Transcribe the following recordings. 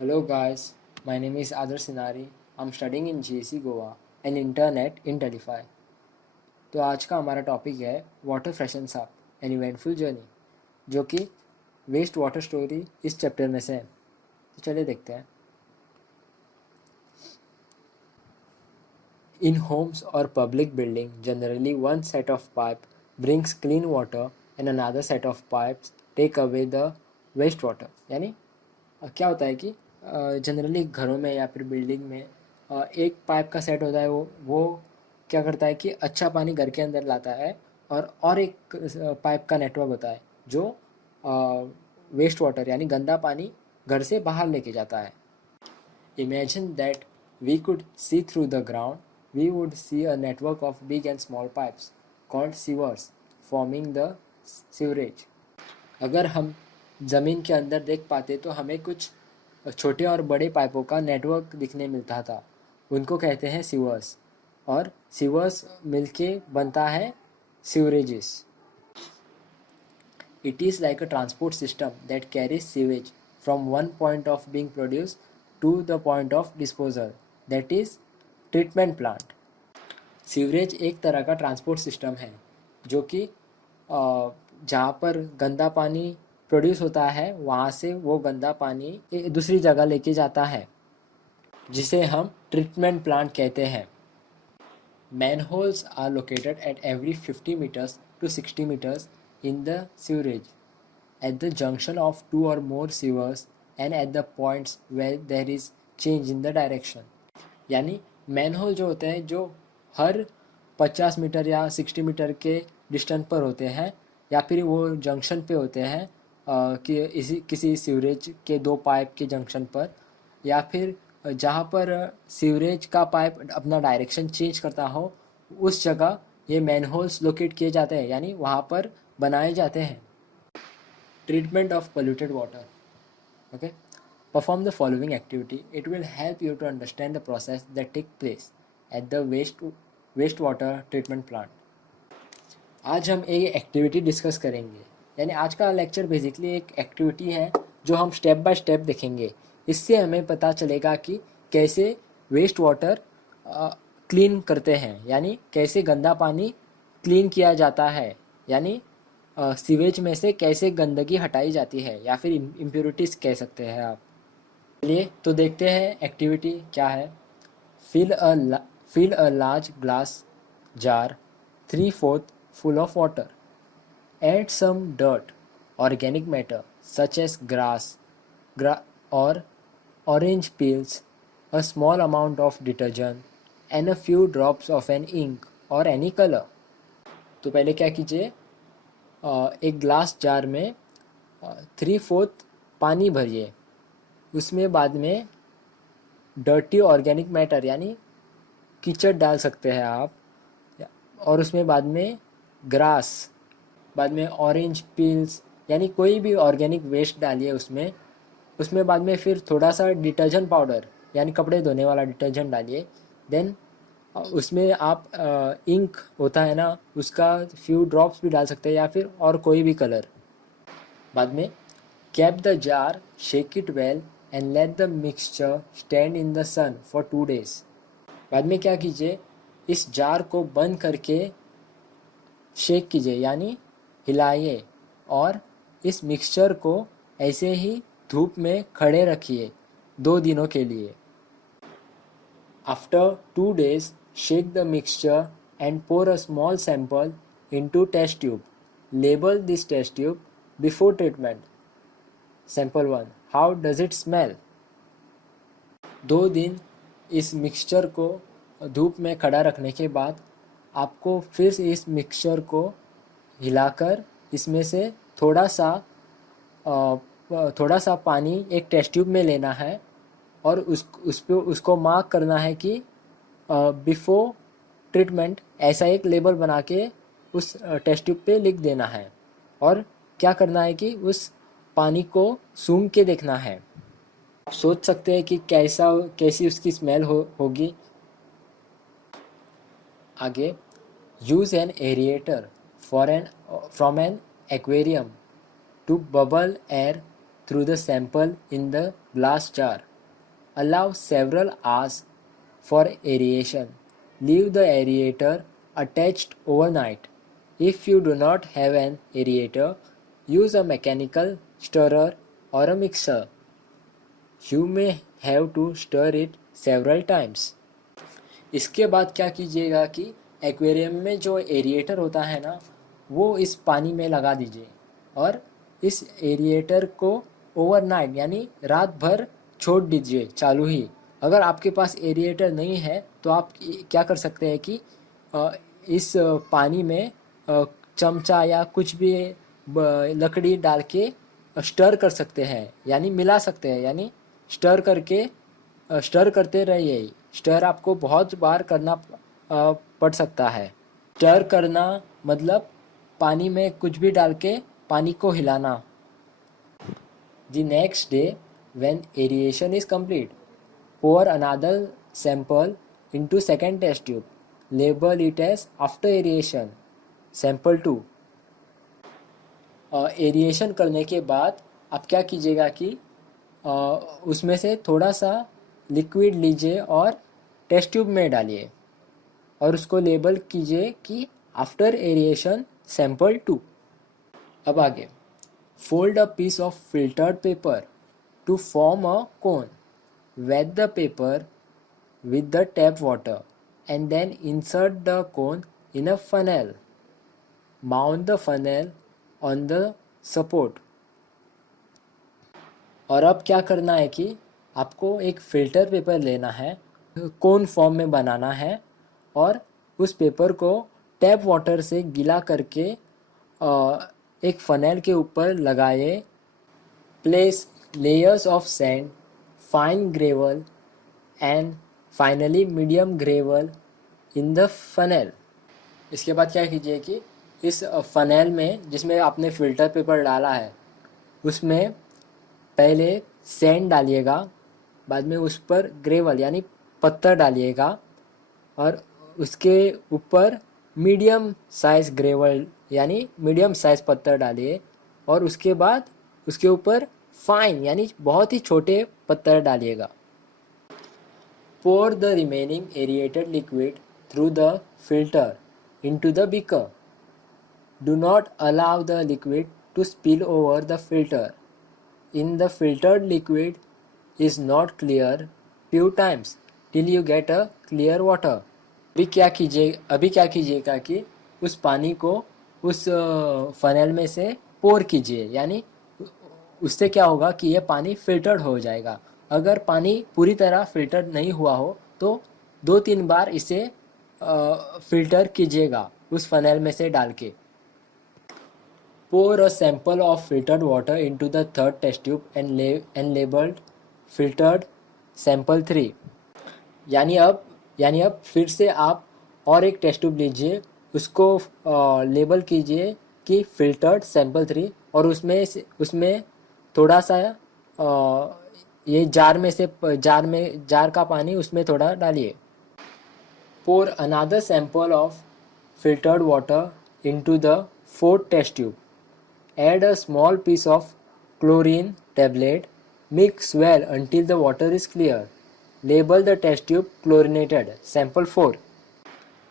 Hello guys, my name is Adar Sinari. I'm studying in GC Goa and internet in Delphi. तो आज का हमारा topic है water freshens up an eventful journey, जो कि waste water story इस chapter में से है। तो चलिए देखते हैं। इन होम्स और public building generally one set of pipe brings clean water and another set of pipes take away the waste water. यानी क्या होता है कि जनरली घरों में या फिर बिल्डिंग में एक पाइप का सेट होता है। वो क्या करता है कि अच्छा पानी घर के अंदर लाता है, और एक पाइप का नेटवर्क होता है जो वेस्ट वाटर यानी गंदा पानी घर से बाहर लेके जाता है। Imagine that we could see through the ground, we would see a network of big and small pipes called sewers forming the sewerage. अगर हम ज़मीन के अंदर देख पाते तो हमें कुछ छोटे और बड़े पाइपों का नेटवर्क दिखने मिलता था। उनको कहते हैं सीवर्स, और सीवर्स मिलके बनता है sewerages. It is like a transport system that carries sewage from one point of being produce to the point of disposal, that is treatment plant. Sewerage एक तरह का ट्रांसपोर्ट सिस्टम है जो कि जहाँ पर गंदा पानी प्रोड्यूस होता है वहाँ से वो गंदा पानी दूसरी जगह लेके जाता है, जिसे हम ट्रीटमेंट प्लांट कहते हैं। Manholes are located at every 50 meters to 60 meters in the sewerage, at the junction of two or more sewers and at the points where there is change in the direction। यानी manhole जो होते हैं जो हर 50 metre या 60 metre के distance पर होते हैं, या फिर वो जंक्शन पे होते हैं कि किसी सीवरेज के दो पाइप के जंक्शन पर, या फिर जहाँ पर सीवरेज का पाइप अपना डायरेक्शन चेंज करता हो उस जगह ये मैनहोल्स लोकेट किए जाते हैं, यानी वहाँ पर बनाए जाते हैं। Treatment of polluted water. Okay, perform the following activity. It will help you to understand the process that take place at the wastewater treatment plant। आज हम एक एक्टिविटी डिस्कस करेंगे, यानी आज का लेक्चर बेसिकली एक एक्टिविटी है जो हम स्टेप बाय स्टेप देखेंगे। इससे हमें पता चलेगा कि कैसे वेस्ट वाटर क्लीन करते हैं, यानी कैसे गंदा पानी क्लीन किया जाता है, यानी सीवेज में से कैसे गंदगी हटाई जाती है, या फिर इम्प्योरिटीज़ कह सकते हैं आप। चलिए तो देखते हैं एक्टिविटी क्या है। Fill a fill a large glass jar 3/4 full of water। Add some dirt, organic matter such as grass or orange peels, a small amount of detergent, and a few drops of an ink or any color। तो पहले क्या कीजिए, एक glass jar में 3/4 पानी भरिए। उसमें बाद में डर्टी ऑर्गेनिक मैटर यानी कीचड़ डाल सकते हैं आप, और उसमें बाद में ग्रास, बाद में ऑरेंज पील्स यानी कोई भी ऑर्गेनिक वेस्ट डालिए उसमें। उसमें बाद में फिर थोड़ा सा डिटर्जेंट पाउडर यानी कपड़े धोने वाला डिटर्जेंट डालिए। देन उसमें आप इंक होता है ना, उसका फ्यू ड्रॉप्स भी डाल सकते हैं, या फिर और कोई भी कलर। बाद में cap the jar, shake it well and let the mixture stand in the sun for 2 days। बाद में क्या कीजिए, इस जार को बंद करके शेक कीजिए यानी हिलाइए, और इस मिक्सचर को ऐसे ही धूप में खड़े रखिए 2 दिनों के लिए। After 2 days shake the mixture and pour a small sample into test tube. Label this test tube before treatment. Sample 1, how does it smell. 2 दिन इस मिक्सचर को धूप में खड़ा रखने के बाद आपको फिर से इस मिक्सचर को हिलाकर इसमें से थोड़ा सा पानी एक टेस्ट ट्यूब में लेना है, और उसको मार्क करना है कि बिफोर ट्रीटमेंट, ऐसा एक लेबल बना के उस टेस्ट ट्यूब पे लिख देना है। और क्या करना है कि उस पानी को सूंघ के देखना है। आप सोच सकते हैं कि कैसी उसकी स्मेल होगी। आगे, use an aerator from an aquarium to bubble air through the sample in the glass jar। allow several hours for aeration. Leave the aerator attached overnight. If you do not have an aerator, use a mechanical stirrer or a mixer. You may have to stir it several times. इसके बाद क्या कीजिएगा कि aquarium में जो एरिएटर होता है ना, वो इस पानी में लगा दीजिए और इस एरिएटर को ओवरनाइट यानी रात भर छोड़ दीजिए चालू ही। अगर आपके पास एरिएटर नहीं है तो आप क्या कर सकते हैं कि इस पानी में चमचा या कुछ भी लकड़ी डाल के स्टर कर सकते हैं, यानी मिला सकते हैं, यानी स्टर करके स्टर करते रहिए। स्टर आपको बहुत बार करना पड़ सकता है। स्टर करना मतलब पानी में कुछ भी डाल के पानी को हिलाना। The next day, when aeration is complete, pour another sample into second test tube. Label it as after aeration, sample 2. Aeration करने के बाद आप क्या कीजिएगा कि उसमें से थोड़ा सा लिक्विड लीजिए और टेस्ट ट्यूब में डालिए और उसको लेबल कीजिए कि आफ्टर एरिएशन सैंपल 2। अब आगे, fold a piece of filtered paper to form a cone. Wet the paper with the tap water and then insert the cone in a funnel. Mount the funnel on the support. और अब क्या करना है कि आपको एक filter paper लेना है, कोन फॉर्म में बनाना है और उस पेपर को टैप वाटर से गीला करके एक फनेल के ऊपर लगाए. Place layers of sand, fine gravel and finally medium gravel in the funnel. इसके बाद क्या कीजिए कि इस फनेल में जिसमें आपने फ़िल्टर पेपर डाला है उसमें पहले सैंड डालिएगा, बाद में उस पर ग्रेवल यानी पत्थर डालिएगा और उसके ऊपर मीडियम साइज़ ग्रेवल यानी मीडियम साइज़ पत्थर डालिए और उसके बाद उसके ऊपर फाइन यानी बहुत ही छोटे पत्थर डालिएगा. Pour the remaining aerated liquid through the filter into the beaker. Do not allow the liquid to spill over the filter. In the filtered liquid is not clear few times till you get a clear water. अभी क्या कीजिएगा कि उस पानी को उस funnel में से पोर कीजिए, यानी उससे क्या होगा कि यह पानी फिल्टर्ड हो जाएगा. अगर पानी पूरी तरह फिल्टर नहीं हुआ हो तो 2-3 बार इसे फिल्टर कीजिएगा उस फनेल में से डाल के. Pour a sample of filtered water into the third test tube and labeled filtered sample 3. यानी अब फिर से आप और एक टेस्ट ट्यूब लीजिए, उसको लेबल कीजिए कि फिल्टर्ड सैंपल 3 और उसमें थोड़ा सा ये जार का पानी उसमें थोड़ा डालिए. Pour another sample of filtered water into the fourth test tube. Add a small piece of chlorine tablet. Mix well until the water is clear. Label the test tube chlorinated, sample 4.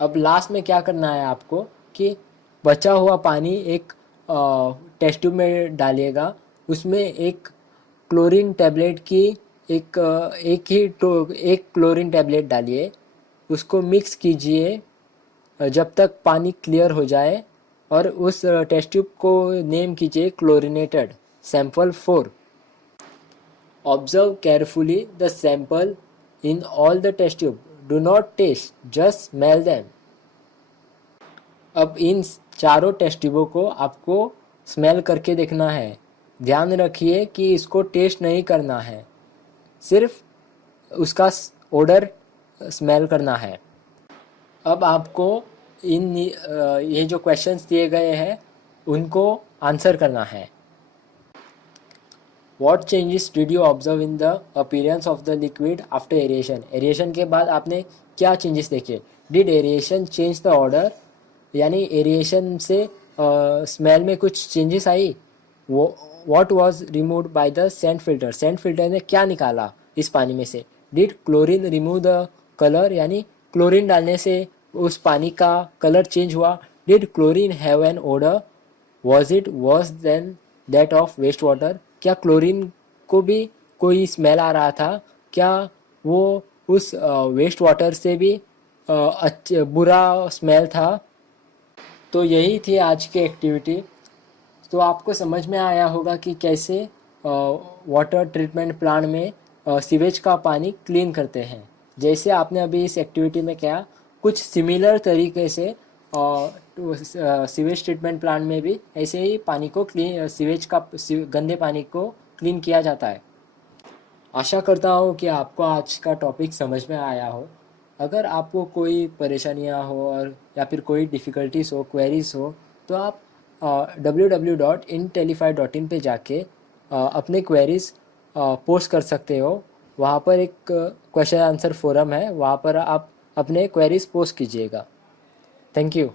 अब last में क्या करना है आपको कि बचा हुआ पानी एक टेस्ट ट्यूब में डालिएगा, उसमें एक क्लोरीन टैबलेट की एक क्लोरीन टैबलेट डालिए, उसको मिक्स कीजिए जब तक पानी क्लियर हो जाए और उस टेस्ट ट्यूब को नेम कीजिए chlorinated, sample 4. Observe carefully the sample in all the test tube. Do not test, just smell them. अब इन चारों टेस्ट ट्यूबों को आपको स्मेल करके देखना है. ध्यान रखिए कि इसको टेस्ट नहीं करना है, सिर्फ उसका ओडर स्मेल करना है. अब आपको ये जो क्वेश्चंस दिए गए हैं उनको आंसर करना है. What changes did you observe in the appearance of the liquid after aeration? Aeration के बाद आपने क्या चेंजेस देखे? Did aeration change the odor? यानी एरिएशन से स्मेल में कुछ changes I. What was removed by the scent filter? scent filter ने क्या निकाला इस पानी में से? Did chlorine remove the colour, यानी क्लोरीन डालने से उस पानी का कलर चेंज हुआ? Did chlorine have an odour, was it worse than that of waste water? क्या क्लोरीन को भी कोई स्मेल आ रहा था? क्या वो उस वेस्ट वाटर से भी बुरा स्मेल था? तो यही थी आज की एक्टिविटी। तो आपको समझ में आया होगा कि कैसे वाटर ट्रीटमेंट प्लांट में सीवेज का पानी क्लीन करते हैं। जैसे आपने अभी इस एक्टिविटी में किया, कुछ सिमिलर तरीके से सीवेज ट्रीटमेंट प्लांट में भी ऐसे ही पानी को क्लीन, सीवेज का गंदे पानी को क्लीन किया जाता है। आशा करता हूँ कि आपको आज का टॉपिक समझ में आया हो। अगर आपको कोई परेशानियाँ हो और या फिर कोई डिफ़िकल्टीज हो, क्वेरीज हो, तो आप www.intelify.in पे जाके अपने क्वेरीज पोस्ट कर सकते हो। वहाँ पर एक क्वेश्चन आंसर फोरम है, वहाँ पर आप अपने क्वेरीज पोस्ट कीजिएगा। Thank you.